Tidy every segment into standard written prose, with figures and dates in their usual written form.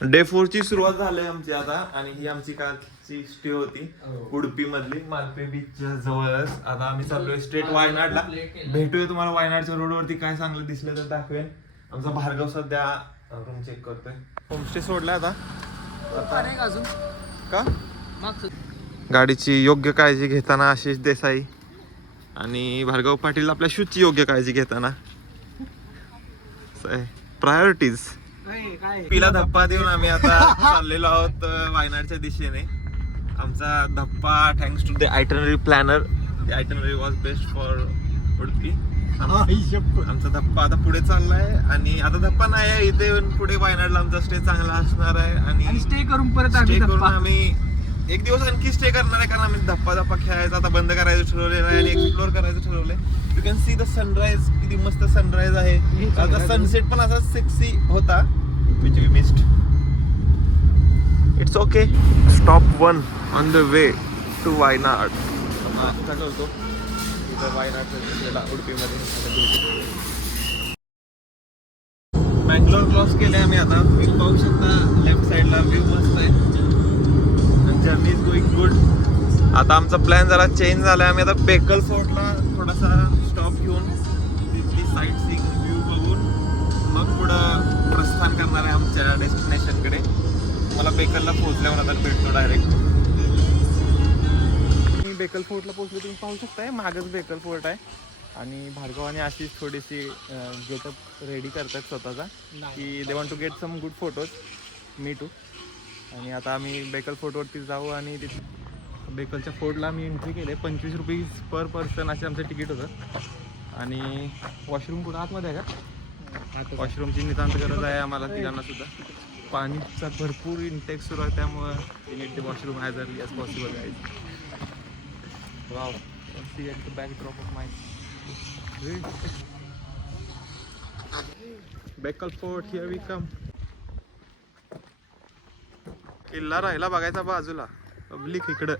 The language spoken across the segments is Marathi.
डे 4 ची सुरुवात झाली आमची आता आणि ही आमची कालची स्टे होती उडुपी मधली मालपे बीचच्या जवळच. आता आम्ही चाललोय स्ट्रेट वायनाडला. भेटूया तुम्हाला वायनाडच्या रोडवरती काय चांगलं दिसलं तर दाखवेन. आमचा भार्गव सध्या रूम चेक करतोय. होमस्टे सोडलाय आता अजून का गाडीची योग्य काळजी घेताना आशिष देसाई आणि भार्गव पाटील आपल्या शूजची योग्य काळजी घेताना प्रायोरिटीज. पिला धप्पा देऊन आम्ही आता चाललेलो आहोत वायनाडच्या दिशेने. आमचा धप्पा thanks to the itinerary planner. The itinerary was best for Udupi. आमचा धप्पा आता पुढे चाललाय आणि आता धप्पा नाही आहे इथे पुढे वायनाडला आमचा स्टे चांगला असणार आहे आणि स्टे करून परत आम्ही एक दिवस आणखी स्टे करणार आहे कारण आम्ही धप्पा खेळायचा आता बंद करायचं ठरवलेलं आहे आणि एक्सप्लोर करायचं ठरवलंय. You can see the sunrise. किती मस्त सनराइज आहे. आता सनसेट पण असा सेक्सी होता which we missed. It's okay. Stop 1 on the way to Wayanad. आता करतो इथं वायनाडच्या उडुपीमध्ये. बँगलोर क्रॉस केले आम्ही आता. तुम्ही पाहू शकता लेफ्ट साइडला व्ह्यू मस्त आहे. Journey is going good. आता आमचा प्लॅन जरा चेंज झालाय. आम्ही आता बेकल फोर्टला थोडासा स्टॉप घेऊन तिथली साईट सीइंग व्ह्यू बघून मग पुढं प्रस्थान करणार आहे आमच्या डेस्टिनेशनकडे. मला बेकलला पोहोचल्यावर आता भेटतो डायरेक्ट. मी बेकल फोर्टला पोहोचलो. तुम्ही पाहू शकताय मागच बेकल फोर्ट आहे आणि भार्गव आणि आशिष थोडीशी गेटअप रेडी करतात स्वतःचा की they want to get some good photos. Me too. आणि आता आम्ही बेकल फोर्टवरती जाऊ आणि तिथे बेकलच्या फोर्टला मी एंट्री केले. 25 रुपीज पर पर्सन असे आमचं तिकीट होतं. आणि वॉशरूम कुठं आतमध्ये आहे का? वॉशरूमची नितांत गरज आहे आम्हाला तिघांना सुद्धा. पाणीचा भरपूर इंटेक सुरू आहे त्यामुळं नीट ते washroom as early as possible आहे. Wow see at the backdrop of my Bekal Fort. Here we come. किल्ला राहिला बघायचा बाजूला. पब्लिक इकडं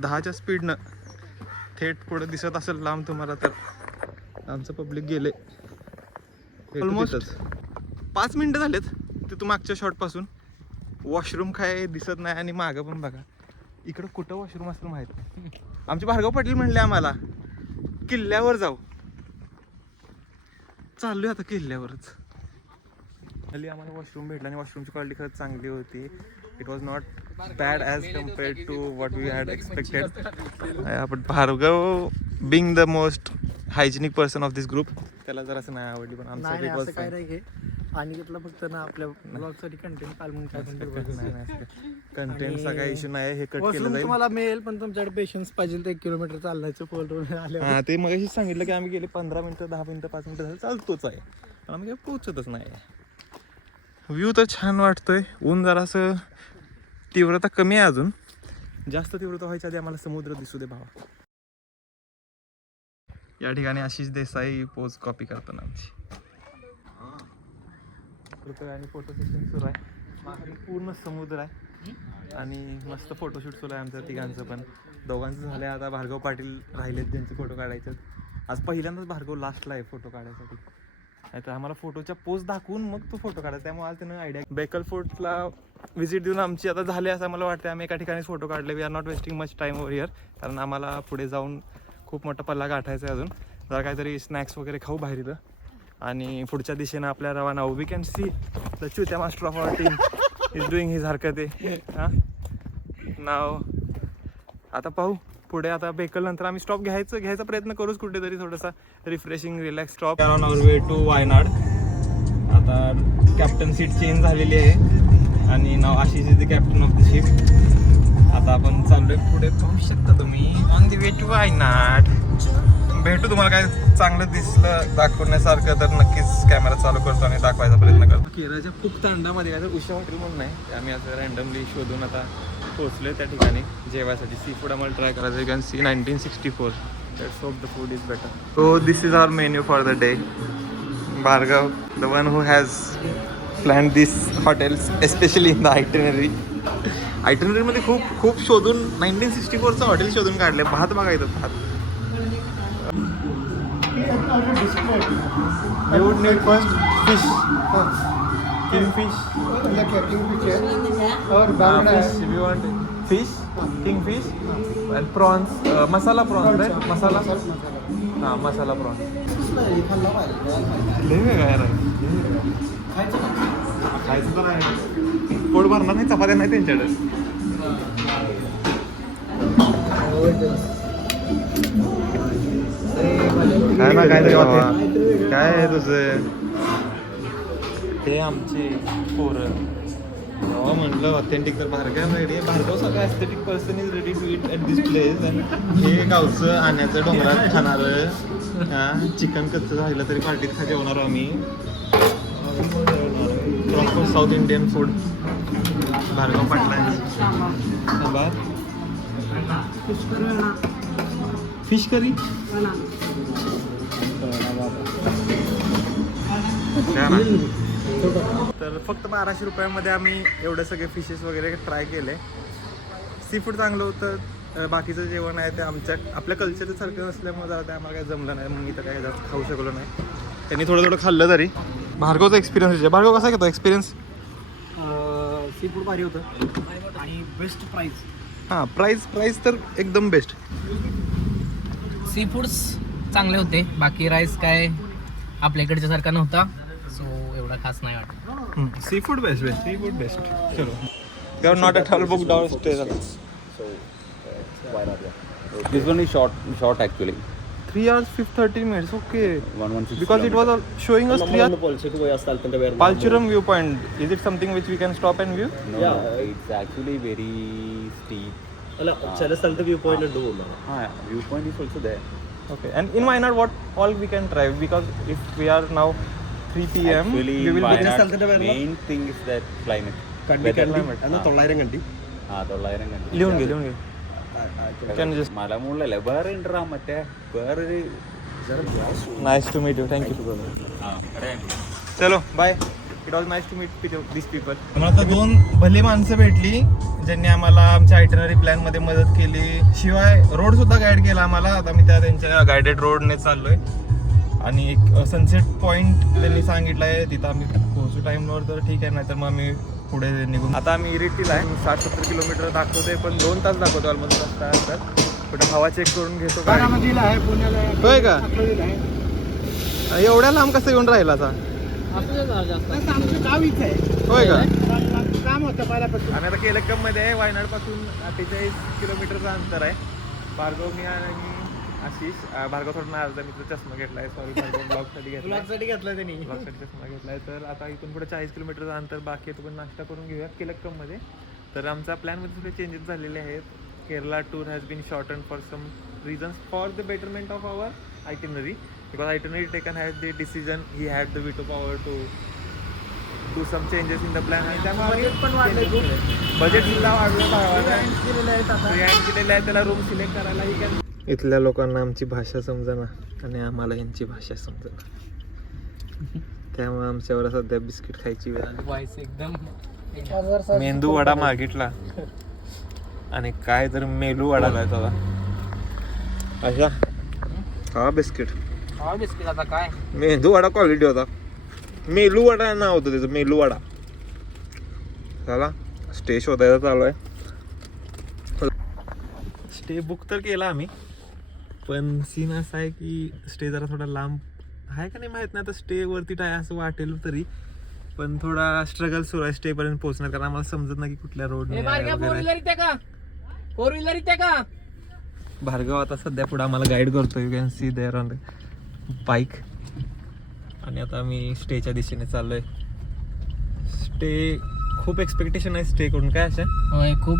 10च्या स्पीडनं थेट पुढे दिसत असेल लांब तुम्हाला तर. आमचं पब्लिक गेले ऑलमोस्ट 5 मिनिटं झालेत तिथून मागच्या शॉटपासून. वॉशरूम काय दिसत नाही आणि मागं पण बघा इकडं कुठं वॉशरूम असलं माहीत नाही. आमचे भार्गव पाटील म्हणले आम्हाला किल्ल्यावर जाऊ. चाललोय आता किल्ल्यावरच. हल्ली आम्हाला वॉशरूम भेटला आणि वॉशरूमची क्वालिटी खरंच चांगली होती. It was not bad as compared to what we had expected. But Bhargav being the most hygienic person of this group त्याला जर असं नाही आवडली. पण आमचं काय नाही आणि घेतलं फक्त ना आपल्या ब्लॉगसाठी कंटेंट काल म्हणून काय पण कंटेंटचा काही इश्यू नाही. हे कट केलं जाईल. तुम्हाला मिळेल पण तुमच्याकडे पेशन्स पाहिजे. ते 1 किलोमीटर चालण्याचं फोटो आले. हां ते मग सांगितलं की आम्ही गेले 15 मिनिटं 10 मिनिटं 5 मिनिटं झालं चालतोच आहे पण आम्ही काही पोचतच नाही. व्ह्यू तर छान वाटतोय. ऊन जरासं तीव्रता कमी आहे अजून. जास्त तीव्रता व्हायच्या आधी आम्हाला समुद्र दिसू दे भावा. या ठिकाणी आशिष देसाई पोज कॉपी करताना आमची आणि फोटो सेशन सुरू आहे. मागे पूर्ण समुद्र आहे आणि मस्त फोटोशूट सुरू आहे आमच्या तिघांचं पण. दोघांचं झालं आहे. आता भार्गव पाटील राहिलेत ज्यांचे फोटो काढायचे. आज पहिल्यांदाच भार्गव लास्टला आहे फोटो काढायसाठी. नाही तर आम्हाला फोटोच्या पोज दाखवून मग तो फोटो काढायचा. त्यामुळे आज त्यानं आयडिया. बेकल फोर्टला व्हिजिट देऊन आमची आता झाली असं मला वाटतं. आम्ही एका ठिकाणीच फोटो काढले. We are not wasting much time over here कारण आम्हाला पुढे जाऊन खूप मोठा पल्ला गाठायचा आहे अजून. जरा काहीतरी स्नॅक्स वगैरे खाऊ बाहेर इथं आणि पुढच्या दिशेनं आपल्या रवाना. वी कॅन सी द चुत्या master of our team is doing his हरकते. हां नाव आता पाहू पुढे. आता बेकल नंतर आम्ही स्टॉप घ्यायचा प्रयत्न करूच कुठेतरी थोडासा refreshing relax stop. On our way to Wayanad. आता कॅप्टन सीट चेंज झालेली आहे आणि नाव Ashish is the captain of the ship. आता आपण चाललोय पुढे. पाहू शकता तुम्ही on the way to Wayanad. भेटू तुम्हाला काय चांगलं दिसलं दाखवण्यासारखं तर नक्कीच कॅमेरा चालू करतो आणि दाखवायचा प्रयत्न करतो. केरळच्या खूप तांडामध्ये काय तर उषा हॉटेल म्हणून आहे. आम्ही आता रँडमली शोधून आता पोहोचलोय त्या ठिकाणी जेवायसाठी. सी फूड आम्हाला ट्राय करायचं. You can see 1964. Let's hope the food is better. So this is our menu for the day. Bhargav the one who has plan this hotels especially in the आयटनरीमध्ये खूप शोधून 1964चं हॉटेल शोधून काढले. भात बघायचं भात. You would need first fish. Kingfish kingfish है और बांगड़ा है. Fish we want fish kingfish and prawns masala prawns right masala हां मसाला प्रॉन्स लय वेगळा आहे खायचं तर नाही पोट भरणार नाही चपात्या नाही त्यांच्याकडे काय ना काय काय आहे तुझं ते आमचे पोरं जेव्हा म्हटलं ऑथेंटिक तर भार्गव रेडी आहे भार्गव सगळं aesthetic person is ready to eat at this place हे गावचं आण्याचं डोंगरात खाणारं हां चिकन कच्चं राहिलं तरी पार्टीत खा जेवणार आम्ही proper South Indian food Bhargav पाटलांचं फिश करी तर फक्त 1200 रुपयामध्ये आम्ही एवढे सगळे फिशेस वगैरे ट्राय केले सी फूड चांगलं होतं बाकीचं जेवण आहे ते आपल्या कल्चरचं सारखं नसल्यामुळे जरा ते आम्हाला काही जमलं नाही मग मी तर काही जास्त खाऊ शकलो नाही त्यांनी थोडं थोडं खाल्लं तरी भार्गवचा एक्सपिरियन्स भार्गव कसा घेतो एक्सपिरियन्स सी फूड भारी होतं आणि बेस्ट प्राईस. हां प्राईस तर एकदम बेस्ट सी फूड्स चांगले होते बाकी राईस काय आपल्या इकडच्या सारखा नव्हता सो एवढा खास नाही वाटत सी फूड बेस्ट चलो they are not at all book down stay This one is short actually. 3 hours 30 minutes okay 116 because it was showing us 3 hours Palchuram viewpoint is it something which we can stop and view No, it's actually very steep. ചില സ്ഥലത്ത് വ്യൂ പോയിന്റ് ഉണ്ട് തോന്നുന്നു. Viewpoint is also there. okay and in Wayanad what all we can try because if we are now 3 p.m. Actually, we will be Wayanad, main thing is that climate. Kandi climate. എന്നാ 900 കണ്ടി 900 കണ്ടി. लिहून घे can you just മലമുള്ളല്ലേ വേറെ ഉണ്ടാ മറ്റേ വേറൊരു nice to meet you thank you चलो bye it was nice to meet this people आम्हाला आता 2 भली माणसं भेटली ज्यांनी आम्हाला आमच्या आयटनरी प्लॅनमध्ये मदत केली शिवाय रोड सुद्धा गाईड केला आम्हाला आता मी त्यांच्या गायडेड रोडने चाललोय आणि एक सनसेट पॉईंट त्यांनी सांगितलं आहे तिथं आम्ही पोहोचू टाईमवर तर ठीक आहे नाहीतर मग आम्ही पुढे निघून आता आम्ही इरिटीला आहे 60-70 किलोमीटर दाखवतोय पण 2 तास दाखवतो ऑलमोस्ट रस्ता तर कुठे हवा चेक करून घेतो काय बारामतीला आहे पुण्याला आहे होय का अकोल्याला आहे. एवढ्या लांब कसं येऊन राहिला आता तसं आमचं गाव इथं आहे होय का काम होतं पहिल्यापासून. आम्ही आता केलक्कम मध्ये आहे वायनाडपासून 48 किलोमीटरचं अंतर आहे भार्गव मी आणि आशिष भार्गव थोडं अर्धा मी चष्मा घेतलाय सॉरी भार्गव ब्लॉगसाठी घेतला ब्लॉगसाठी घेतलं त्यांनी. ब्लॉगसाठी चष्मा घेतलाय तर आता इथून पुढे 40 किलोमीटरचं अंतर बाकी आहे तो पण नाश्ता करून घेऊया केलक्कममध्ये तर आमचा प्लॅनमध्ये थोडे चेंजेस झालेले आहेत Kerala tour has been shorten for some reasons for the betterment of our itinerary because itinerary taken had the decision he had the veto power to do some changes in the plan आणि त्यामुळे पण वाढलंय बजेट सुद्धा वाढलं केलेलं आहे आता. केलेलं आहे त्याला रूम सिलेक्ट करायला ही काय इथल्या लोकांना आमची भाषा समजेना आणि आम्हाला यांची भाषा समजेना त्यामुळे आमच्यावर सध्या बिस्किट खायची वेळ व्हॉइस एकदम मेंदू वडा मागितला आणि काय तर मेलू वडा काय त्याला अशा हा बिस्किट हा बिस्किट आता काय मेंदू वडा क्वालिटी होता मेलू वडा नाव होतं त्याचं मेलू वडा चला स्टे शोधायला चालू आहे स्टे बुक तर केला आम्ही पण सीन असा आहे की स्टे जरा थोडा लांब आहे का नाही माहित नाही आता स्टे वरती आहे असं वाटेल तरी पण थोडा स्ट्रगल सुरू आहे स्टे पर्यंत पोहोचण्यात कारण आम्हाला समजत नाही की कुठल्या रोड फोर व्हीलर इथे का भार्गव आता सध्या पुढे आम्हाला गाईड करतो you can see there on the bike आणि आता आम्ही स्टेच्या दिशेने चाललोय स्टे खूप एक्सपेक्टेशन आहे स्टे करून काय अशा होय खूप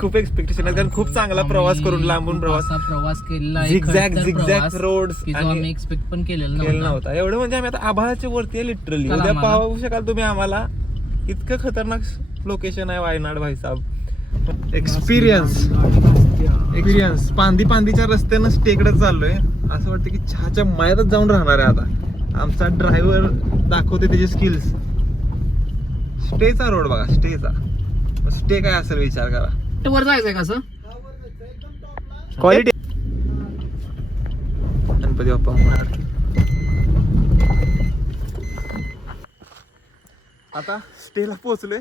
खूप एक्सपेक्टेशन आहे कारण खूप चांगला प्रवास करून लांबून प्रवास केलेला झिगझॅग रोड्स की जो आम्ही एक्सपेक्ट पण केलेला केलं नव्हता एवढं म्हणजे आम्ही आता आभाळाच्या वरती आहे लिटरली चला उद्या आम्हाला. पाहू शकाल तुम्ही आम्हाला इतकं खतरनाक लोकेशन आहे वायनाड भाई साहेब एक्सपिरियन्स पांदीच्या रस्त्यानं स्टेकडे चाललोय असं वाटतं की चहाच्या मळ्यातच जाऊन राहणार आहे आता आमचा ड्रायव्हर दाखवते त्याचे स्किल्स स्टेचा रोड बघा स्टे काय असेल विचार करा वर जायचंय कसं क्वालिटी गणपती बाप्पा महाराज आता स्टेला पोहोचलोय.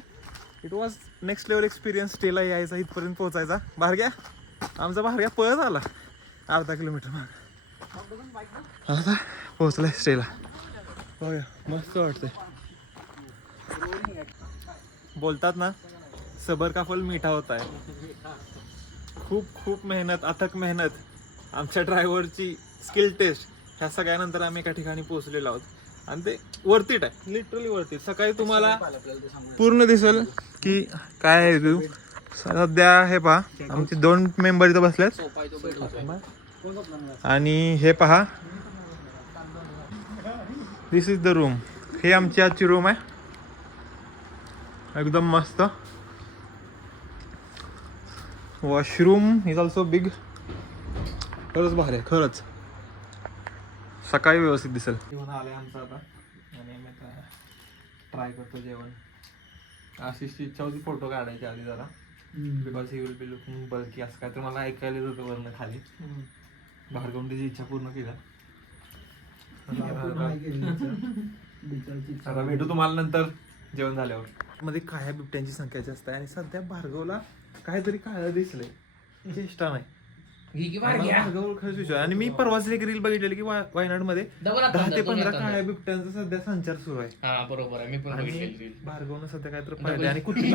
It was next level experience Stella यायचा, इथपर्यंत पोहोचायचा. भार्ग्या आमचा भार्ग्या पळत आला अर्धा किलोमीटर माग. आता पोहोचलाय स्टेला. बघा मस्त वाटतंय. बोलतात ना सबर का फल मीठा होता है. खूप खूप मेहनत, अथक मेहनत, आमच्या ड्रायव्हरची स्किल टेस्ट, ह्या सगळ्यानंतर आम्ही एका ठिकाणी पोहोचलेलो आहोत. आणि ते वरतीट आहे, लिटरली वरतीट. सकाळी तुम्हाला पूर्ण दिसेल की काय आहे तू. सध्या हे पहा आमचे 2 मेंबर इथं बसलेत. आणि हे पहा दिस इज द रूम. हे आमची आजची रूम आहे, एकदम मस्त. Washroom is also big. खरंच भारी आहे, खरंच. सकाळी व्यवस्थित दिसेल. जेवण आलंय आमचं आता आणि मी ट्राय करतो जेवण. आशिषची इच्छा होती फोटो काढायची आधी जरा, because he will be looking bulky असं काय तर मला ऐकायला होतं वरनं खाली. भार्गवून त्याची इच्छा पूर्ण केला. आता भेटू तुम्हाला नंतर जेवण झाल्यावर. मध्ये काळ्या बिबट्यांची संख्या जास्त आहे आणि सध्या भार्गवला काहीतरी काळं दिसलंय, चेष्टा नाही. भार्गव खरंच विचार. आणि मी परवाच एक रील बघितलेली की वायनाडमध्ये 10 ते 15 काळ्या बिबट्यांचा सध्या संचार सुरू आहे. हा बरोबर आहे, मी पण बघितलेली. भार्गवनं सध्या काहीतरी पाहिलं आणि कुठली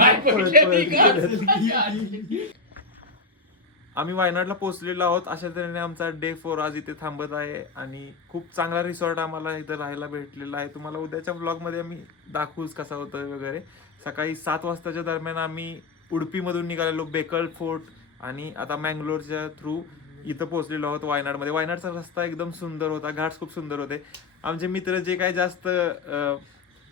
आम्ही वायनाडला पोहोचलेलो आहोत. अशा तऱ्हेने आमचा डे 4 आज इथे थांबत आहे आणि खूप चांगला रिसॉर्ट आम्हाला इथं राहायला भेटलेला आहे. तुम्हाला उद्याच्या ब्लॉगमध्ये आम्ही दाखवूच कसा होतं वगैरे. सकाळी 7 वाजताच्या दरम्यान आम्ही उडपीमधून निघालेलो, बेकल फोर्ट आणि आता मँगलोरच्या थ्रू इथं पोहोचलेलो आहोत वायनाडमध्ये. वायनाडचा रस्ता एकदम सुंदर होता, घाट्स खूप सुंदर होते. आमचे मित्र जे काही जास्त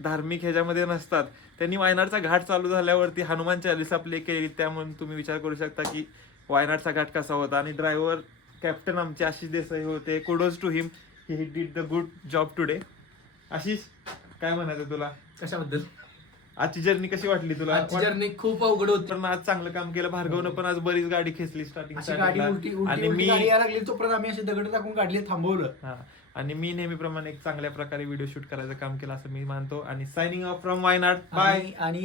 धार्मिक ह्याच्यामध्ये नसतात त्यांनी वायनाडचा घाट चालू झाल्यावरती हनुमान चालीसा प्ले केली. त्यामुळे तुम्ही विचार करू शकता की वायनाडचा घाट कसा होता. आणि ड्रायव्हर कॅप्टन आमचे आशिष देसाई होते. Kudos to him, he did the good job today. Ashish काय म्हणायचं तुला, कशाबद्दल? आजची जर्नी कशी वाटली तुला? आजची जर्नी खूप अवघड होती. पण आज चांगलं काम केलं. भार्गवनं पण आज बरीच गाडी खेचली स्टार्टिंग अशी गाडी उलटी आणि मी गाडी यायला लागली तोपर्यंत आम्ही असे दगड टाकून गाडीला थांबवलं. हा आणि मी नेहमीप्रमाणे एक चांगल्या प्रकारे व्हिडिओ शूट करायचं काम केलं असं मी मानतो. आणि signing off from Wayanad. Bye. आणि